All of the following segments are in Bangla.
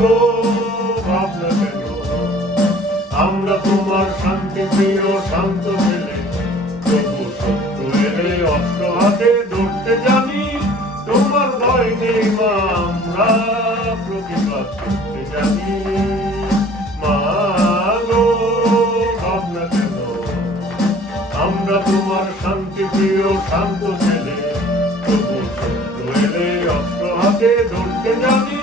গো ভাবনা কেন, আমরা তোমার শান্তি প্রিয় শান্ত ছেলে, তবু শত্রু এলে অস্ত্র হাতে ধরতে জানি, তোমার ভয় নেই মা, আমরা প্রতিবাদ করতে জানি। মা গো ভাবনা কেন, আমরা তোমার শান্তি প্রিয় শান্ত ছেলে, তবু শত্রু এলে অস্ত্র হাতে ধরতে জানি,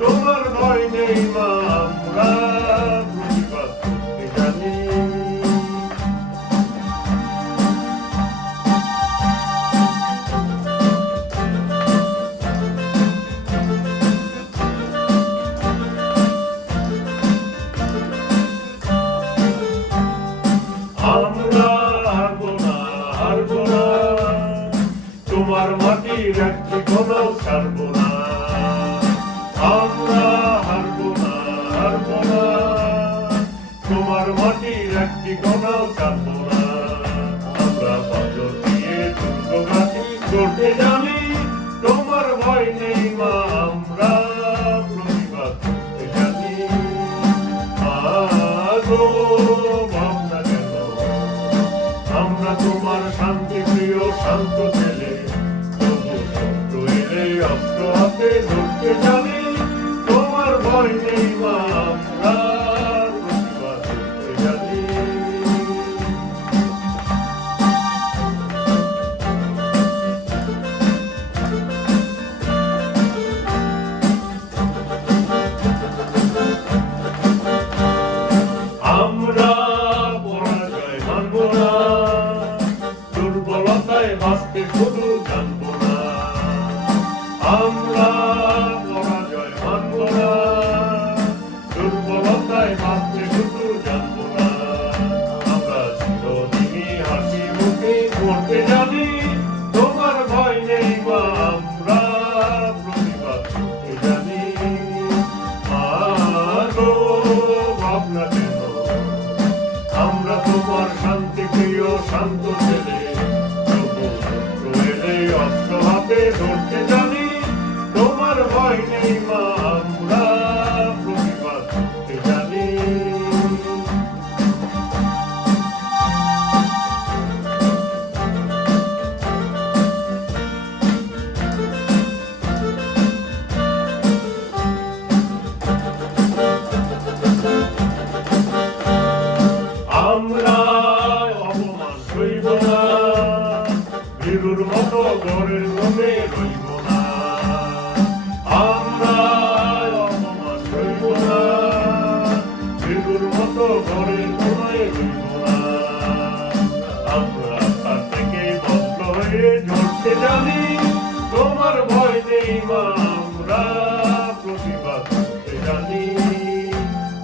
তোমার ভয় নেই মা, আমরা প্রতিবাদ করতে জানি। আমরা হারবো না, হারবো না, তোমার মাটির একটি কোনাও ছাড়বো না। আমরা হারবো না, হারবো না, তোমার মাটির একটি কোনাও ছাড়বো না। আমরা বজ্র দিয়ে দুর্গঘাতি করতে জানি, তোমার ভয় নেই মা, আমরা প্রতিবাদ করতে জানি। মা গো ভাবনা কেন, আমরা তোমার শান্তি প্রিয় শান্ত ছেলে, তবু শত্রু এলে অস্ত্র হাতে ধরতে জানি, তোমার ভয় নেই মা, আমরা প্রতিবাদ করতে জানি। আমরা পরাজয় মানব না, দুর্বলতায় বাঁচতে শুধু জানবো না। আমরা পরাজয় মানব না, দুর্বলতায় বাঁচতে শুধু জানবো না। আমরা চিরদিনই হাসি মুখে করতে জানি, তোমার ভয় নেই মা, আমরা প্রতিবাদ করতে জানি। মা গো ভাবনা কেন, আমরা তোমার শান্তি প্রিয় শান্ত ছেলে, তবু শত্রু এলে অস্ত্র হাতে ধরতে জানি, তোমার ভয় নেই মা, আমরা প্রতিবাদ করতে জানি। আমরা অপমান সইব না, ভীরুর মতো ঘরের ঘুমে রইব না। আমরা অপমান সইব না, ভীরুর মতো ঘরের ঘুমে রইব না। আমরা তার থেকে বদ্ধ হয়ে ঝরতে জানি, তোমার ভয় নেই মা, আমরা প্রতিবাদ করতে জানি।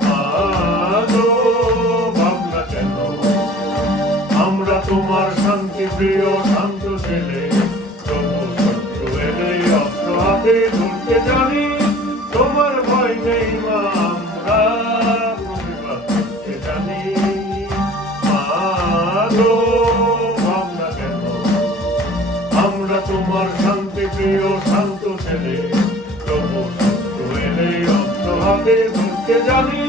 মা গো ভাবনা কেন, আমরা তোমার শান্তি প্রিয় শান্ত ছেলে, তবু শত্রু এলে অস্ত্র হাতে ধরতে জানি, তোমার ভয় নেই মা, আমরা প্রতিবাদ করতে জানি। মা গো ভাবনা কেন, আমরা তোমার শান্তি প্রিয় শান্ত ছেলে, তবু শত্রু এলে অস্ত্র হাতে ধরতে জানি,